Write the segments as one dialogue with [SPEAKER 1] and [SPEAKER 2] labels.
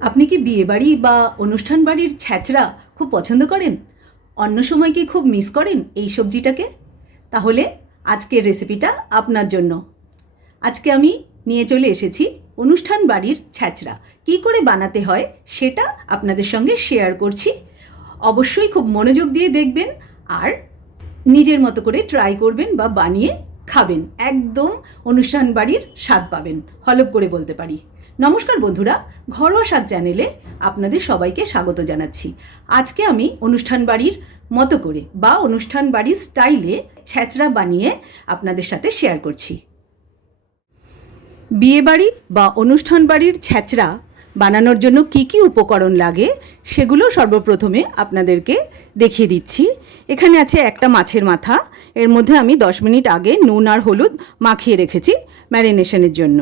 [SPEAKER 1] আপনি কি বিয়েবাড়ি বা অনুষ্ঠান বাড়ির ছ্যাঁচড়া খুব পছন্দ করেন? অন্য সময় কি খুব মিস করেন এই সবজিটাকে? তাহলে আজকের রেসিপিটা আপনার জন্য। আজকে আমি নিয়ে চলে এসেছি অনুষ্ঠান বাড়ির ছ্যাঁচড়া। কী করে বানাতে হয় সেটা আপনাদের সঙ্গে শেয়ার করছি। অবশ্যই খুব মনোযোগ দিয়ে দেখবেন আর নিজের মতো করে ট্রাই করবেন বা বানিয়ে খাবেন। একদম অনুষ্ঠান বাড়ির স্বাদ পাবেন। হলপ করে বলতে পারি। নমস্কার বন্ধুরা, ঘরোয়া স্বাদ চ্যানেলে আপনাদের সবাইকে স্বাগত জানাচ্ছি। আজকে আমি অনুষ্ঠান বাড়ির মতো করে বা অনুষ্ঠান বাড়ির স্টাইলে ছ্যাঁচড়া বানিয়ে আপনাদের সাথে শেয়ার করছি। বিয়েবাড়ি বা অনুষ্ঠান বাড়ির ছ্যাঁচড়া বানানোর জন্য কি কি উপকরণ লাগে সেগুলো সর্বপ্রথমে আপনাদেরকে দেখিয়ে দিচ্ছি। এখানে আছে একটা মাছের মাথা, এর মধ্যে আমি দশ মিনিট আগে নুন আর হলুদ মাখিয়ে রেখেছি ম্যারিনেশনের জন্য।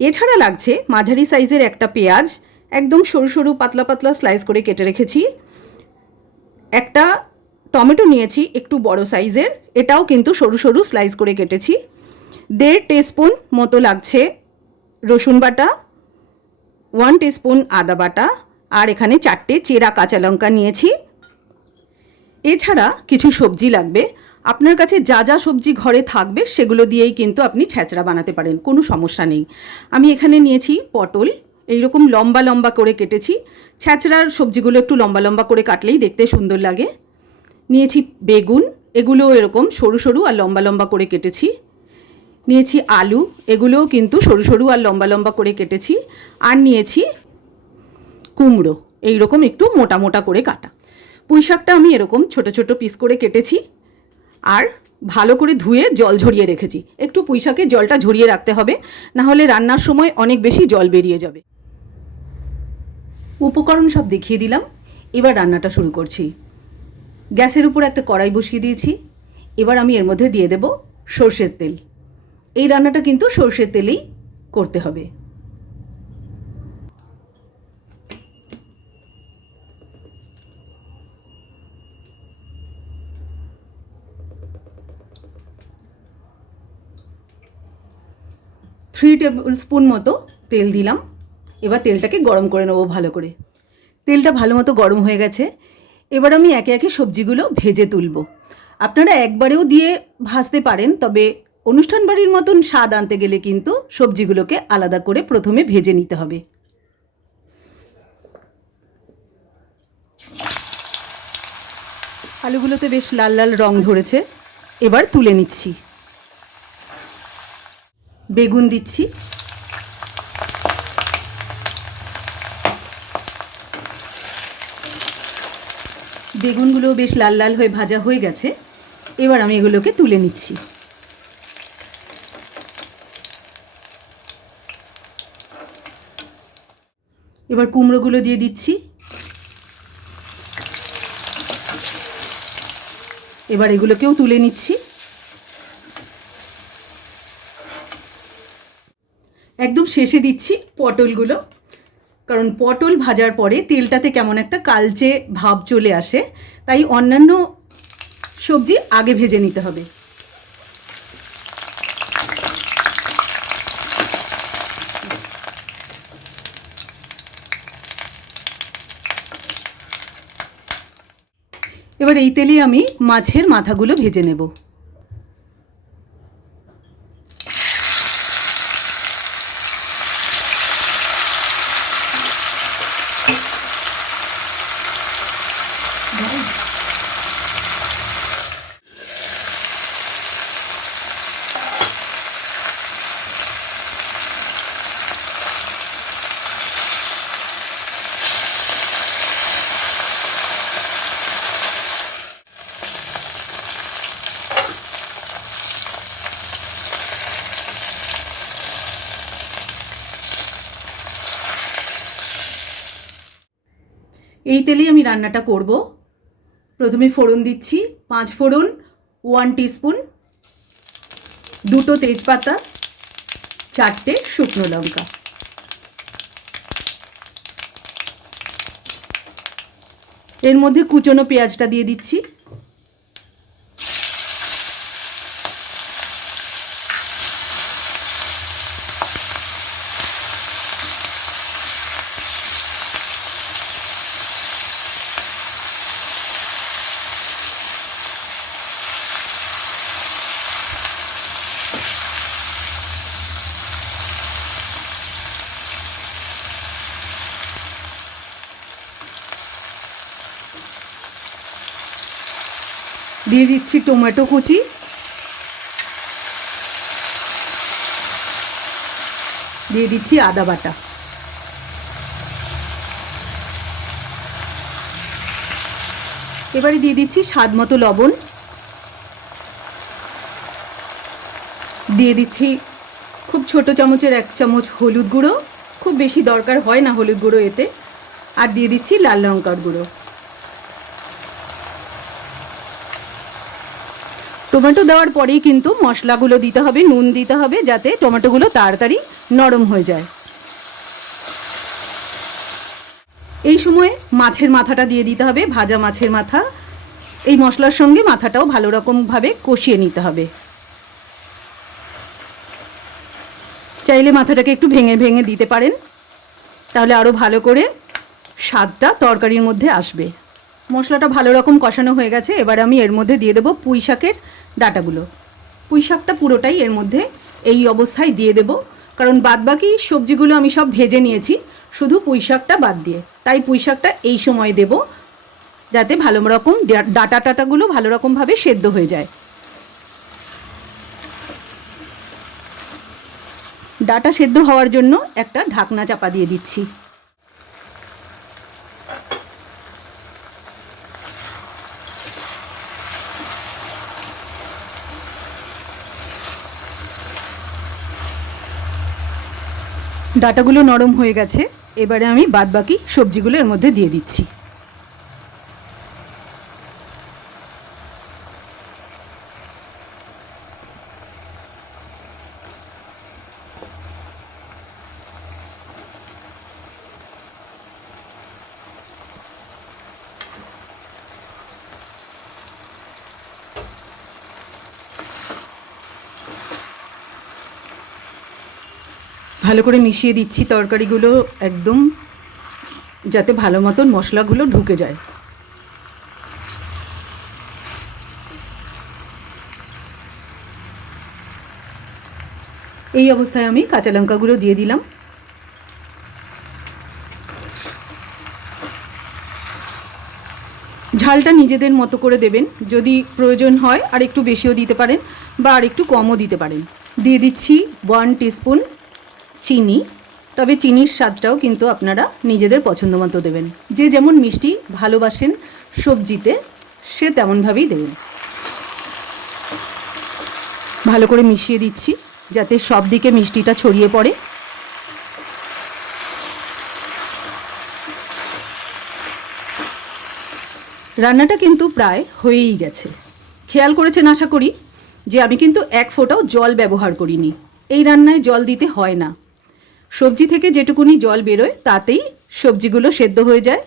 [SPEAKER 1] এছাড়া লাগছে মাঝারি সাইজের একটা পেঁয়াজ, একদম সরু সরু পাতলা পাতলা স্লাইস করে কেটে রেখেছি। একটা টমেটো নিয়েছি একটু বড় সাইজের, এটাও কিন্তু সরু সরু স্লাইস করে কেটেছি। দেড় টিস্পুন মতো লাগছে রসুন বাটা ওয়ান টিস্পুন আদা বাটা, আর এখানে চারটে চেরা কাঁচা লঙ্কা নিয়েছি। এছাড়া কিছু সবজি লাগবে আপনার কাছে যা যা সবজি ঘরে থাকবে সেগুলো দিয়েই কিন্তু আপনি ছ্যাঁচড়া বানাতে পারেন, কোনো সমস্যা নেই। আমি এখানে নিয়েছি পটল, এইরকম লম্বা লম্বা করে কেটেছি। ছ্যাঁচড়ার সবজিগুলো একটু লম্বা লম্বা করে কাটলেই দেখতে সুন্দর লাগে। নিয়েছি বেগুন এগুলো এরকম সরু সরু আর লম্বা লম্বা করে কেটেছি। নিয়েছি আলু, এগুলোও কিন্তু সরু সরু আর লম্বা লম্বা করে কেটেছি। আর নিয়েছি কুমড়ো এই রকম একটু মোটা মোটা করে কাটা। পুঁই শাকটা আমি এরকম ছোট ছোট পিস করে কেটেছি। আর ভালো করে ধুয়ে জল ঝরিয়ে রেখেছি। একটু পুঁইশাকে জলটা ঝরিয়ে রাখতে হবে, না হলে রান্নার সময় অনেক বেশি জল বেরিয়ে যাবে। উপকরণ সব দেখিয়ে দিলাম, এবার রান্নাটা শুরু করছি। গ্যাসের উপর একটা কড়াই বসিয়ে দিয়েছি, এবার আমি এর মধ্যে দিয়ে দেব সর্ষের তেল। এই রান্নাটা কিন্তু সর্ষের তেলেই করতে হবে। থ্রি টেবিল স্পুন মতো তেল দিলাম। এবার তেলটাকে গরম করে নেব ভালো করে। তেলটা ভালো মতো গরম হয়ে গেছে। এবার আমি একে একে সবজিগুলো ভেজে তুলব। আপনারা একবারেও দিয়ে ভাজতে পারেন, তবে অনুষ্ঠান বাড়ির মতন স্বাদ আনতে গেলে কিন্তু সবজিগুলোকে আলাদা করে প্রথমে ভেজে নিতে হবে। আলুগুলোতে বেশ লাল লাল রং ধরেছে। এবার তুলে নিচ্ছি। বেগুন দিচ্ছি। বেগুনগুলো বেশ লাল লাল হয়ে ভাজা হয়ে গেছে। এবার আমি এগুলোকে তুলে নিচ্ছি। এবার কুমড়োগুলো দিয়ে দিচ্ছি। এবার এগুলোকেও তুলে নিচ্ছি। একদম শেষে দিচ্ছি পটলগুলো। কারণ পটল ভাজার পরে তেলটাতে কেমন একটা কালচে ভাব চলে আসে, তাই অন্যান্য সবজি আগে ভেজে নিতে হবে। এবার এই তেলে আমি মাছের মাথাগুলো ভেজে নেব। এই তেলেই আমি রান্নাটা করব। প্রথমে ফোড়ন দিচ্ছি, পাঁচ ফোড়ন ওয়ান টিস্পুন দুটো তেজপাতা, চারটে শুকনো লঙ্কা। এর মধ্যে কুচনো পেঁয়াজটা দিয়ে দিচ্ছি। দিয়ে দিচ্ছি টমেটো কুচি। দিয়ে দিচ্ছি আদা বাটা। এবারে দিয়ে দিচ্ছি স্বাদ মতো লবণ। দিয়ে দিচ্ছি খুব ছোট চামচের এক চামচ হলুদ গুঁড়ো। খুব বেশি দরকার হয় না হলুদ গুঁড়ো এতে। আর দিয়ে দিচ্ছি লাল লঙ্কার গুঁড়ো। টমেটো দেওয়ার পরেই কিন্তু মশলাগুলো দিতে হবে, নুন দিতে হবে যাতে টমেটোগুলো তাড়াতাড়ি নরম হয়ে যায়। এই সময় মাছের মাথাটা দিয়ে দিতে হবে, ভাজা মাছের মাথা। এই মশলার সঙ্গে মাথাটাও ভালো রকমভাবে কষিয়ে নিতে হবে। চাইলে মাথাটাকে একটু ভেঙে ভেঙে দিতে পারেন, তাহলে আরও ভালো করে স্বাদটা তরকারির মধ্যে আসবে। মশলাটা ভালো রকম কষানো হয়ে গেছে, এবার আমি এর মধ্যে দিয়ে দেবো পুঁই শাকের ডাটাগুলো। পুঁই শাকটা পুরোটাই এর মধ্যে এই অবস্থায় দিয়ে দেবো। কারণ বাদবাকি সবজিগুলো আমি সব ভেজে নিয়েছি, শুধু পুঁই শাকটা বাদ দিয়ে। তাই পুঁই শাকটা এই সময় দেব, যাতে ভালো রকম ডাটা টাটাগুলো ভালো রকমভাবে সেদ্ধ হয়ে যায়। ডাটা সেদ্ধ হওয়ার জন্য একটা ঢাকনা চাপা দিয়ে দিচ্ছি। ডাটাগুলো নরম হয়ে গেছে। এবারে আমি বাদবাকি সবজিগুলো এর মধ্যে দিয়ে দিচ্ছি। ভালো করে মিশিয়ে দিচ্ছি তরকারিগুলো একদম, যাতে ভালো মতন মশলাগুলো ঢুকে যায়। এই অবস্থায় আমি কাঁচা লঙ্কাগুলো দিয়ে দিলাম। ঝালটা নিজেদের মতো করে দেবেন, যদি প্রয়োজন হয় আর একটু বেশিও দিতে পারেন বা আর একটু কমও দিতে পারেন। দিয়ে দিচ্ছি ওয়ান টিস্পুন চিনি, তবে চিনির স্বাদটাও কিন্তু আপনারা নিজেদের পছন্দ মতো দেবেন। যে যেমন মিষ্টি ভালোবাসেন সবজিতে, সে তেমনভাবেই দেবেন। ভালো করে মিশিয়ে দিচ্ছি, যাতে সব দিকে মিষ্টিটা ছড়িয়ে পড়ে। রান্নাটা কিন্তু প্রায় হয়েই গেছে। খেয়াল করেছেন আশা করি? যে আমি কিন্তু এক ফোঁটাও জল ব্যবহার করিনি। এই রান্নায় জল দিতে হয় না। সবজি থেকে যেটুকুনি জল বেরোয়, তাতেই সবজিগুলো সেদ্ধ হয়ে যায়।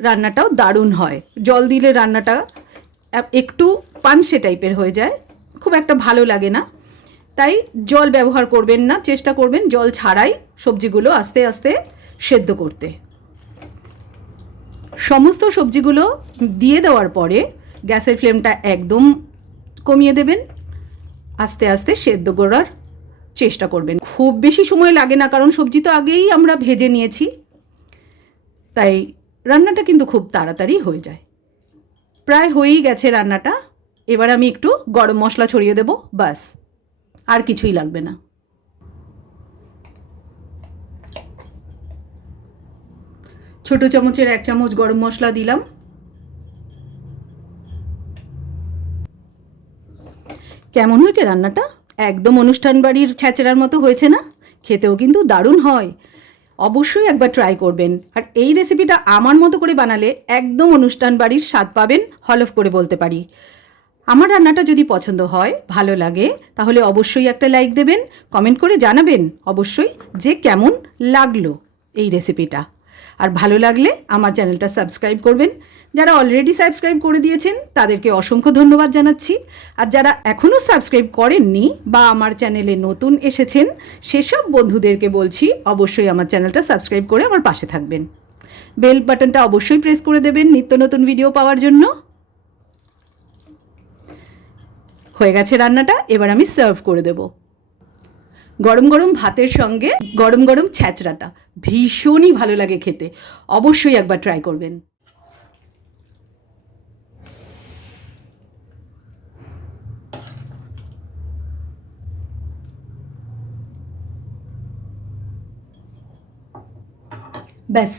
[SPEAKER 1] রান্নাটাও দারুণ হয়। জল দিলে রান্নাটা একটু পানসে টাইপের হয়ে যায়। খুব একটা ভালো লাগে না। তাই জল ব্যবহার করবেন না, চেষ্টা করবেন জল ছাড়াই সবজিগুলো আস্তে আস্তে সেদ্ধ করতে। সমস্ত সবজিগুলো দিয়ে দেওয়ার পরে গ্যাসের ফ্লেমটা একদম কমিয়ে দেবেন। আস্তে আস্তে সেদ্ধ করার চেষ্টা করবেন। খুব বেশি সময় লাগে না, কারণ সবজি তো আগেই আমরা ভেজে নিয়েছি। তাই রান্নাটা কিন্তু খুব তাড়াতাড়ি হয়ে যায়। প্রায় হয়েই গেছে রান্নাটা। এবার আমি একটু গরম মশলা ছড়িয়ে দেব বাস আর কিছুই লাগবে না। ছোট চামচের এক চামচ গরম মশলা দিলাম। কেমন হয়েছে রান্নাটা? একদম অনুষ্ঠান বাড়ির ছ্যাচড়ার মতো হয়েছে না? খেতেও কিন্তু দারুণ হয়। অবশ্যই একবার ট্রাই করবেন। আর এই রেসিপিটা আমার মতো করে বানালে একদম অনুষ্ঠান বাড়ির স্বাদ পাবেন, হলফ করে বলতে পারি। আমার রান্নাটা যদি পছন্দ হয়, ভালো লাগে, তাহলে অবশ্যই একটা লাইক দেবেন কমেন্ট করে জানাবেন অবশ্যই যে কেমন লাগল এই রেসিপিটা আর ভালো লাগলে আমার চ্যানেলটা সাবস্ক্রাইব করবেন। যারা অলরেডি সাবস্ক্রাইব করে দিয়েছেন, তাদেরকে অসংখ্য ধন্যবাদ জানাচ্ছি। আর যারা এখনও সাবস্ক্রাইব করেননি বা আমার চ্যানেলে নতুন এসেছেন, সেসব বন্ধুদেরকে বলছি, অবশ্যই আমার চ্যানেলটা সাবস্ক্রাইব করে আমার পাশে থাকবেন। বেল বাটনটা অবশ্যই প্রেস করে দেবেন নিত্য নতুন ভিডিও পাওয়ার জন্য। হয়ে গেছে রান্নাটা, এবার আমি সার্ভ করে দেব। গরম গরম ভাতের সঙ্গে গরম গরম ছ্যাঁচড়াটা, ভীষণই ভালো লাগে খেতে। অবশ্যই একবার ট্রাই করবেন। ব্যাস।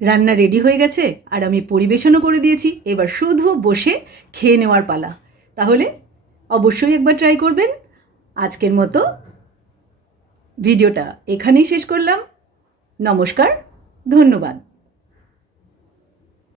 [SPEAKER 1] রান্না রেডি হয়ে গেছে আর আমি পরিবেশনও করে দিয়েছি। এবার শুধু বসে খেয়ে নেওয়ার পালা। তাহলে অবশ্যই একবার ট্রাই করবেন। আজকের মতো ভিডিওটা এখানেই শেষ করলাম। নমস্কার, ধন্যবাদ।